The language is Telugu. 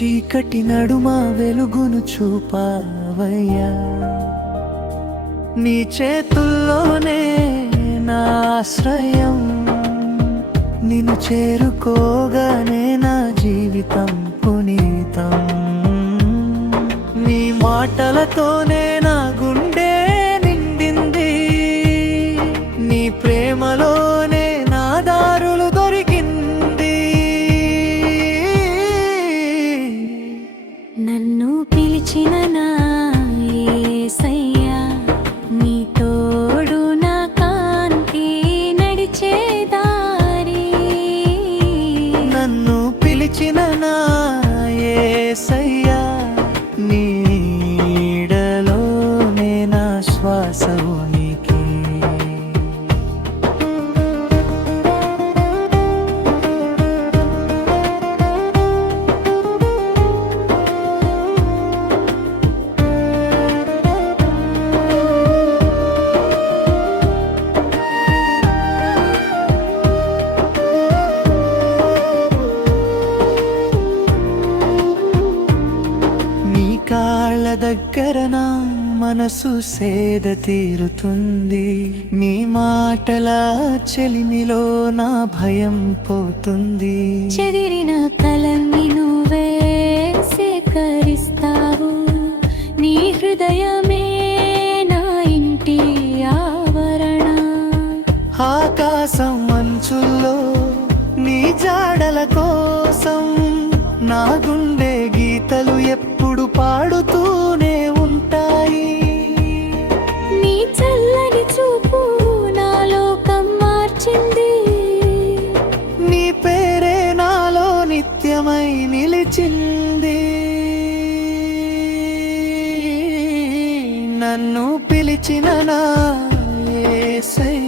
చీకటి నడుమ వెలుగును చూపావయ్యా, నీ చేతుల్లోనే నా ఆశ్రయం, నిన్ను చేరుకోగానే నా జీవితం పునీతం. నీ మాటలతోనే నా గుండె నిండింది, నీ ప్రేమలోనే నా దారులు దొరికింది. నన్ను పిలిచిన నా యేసయ్యా, నీ తోడు నా కాంతి నడిచే దారి. నన్ను పిలిచిన నా యేసయ్యా, నీ నీడలోనే నా శ్వాస ఉనికి. కాళ్ళ దగ్గర నా మనసు సేద తీరుతుంది, నీ మాటల చెలిమిలో నా భయం పోతుంది. చెదిరిన కలన్ని నువ్వే సేకరిస్తావు, నీ హృదయమే నా ఇంటి ఆవరణ. ఆకాశం మంచుల్లో నీ జాడల కోసం నా గుండె గీతలు ఎప్పుడు పాడుతూనే ఉంటాయి. నీ చల్లని చూపు నా లోకం మార్చింది, నీ పేరే నాలో నిత్యమై నిలిచింది. నన్ను పిలిచిన నా యేసయ్యా,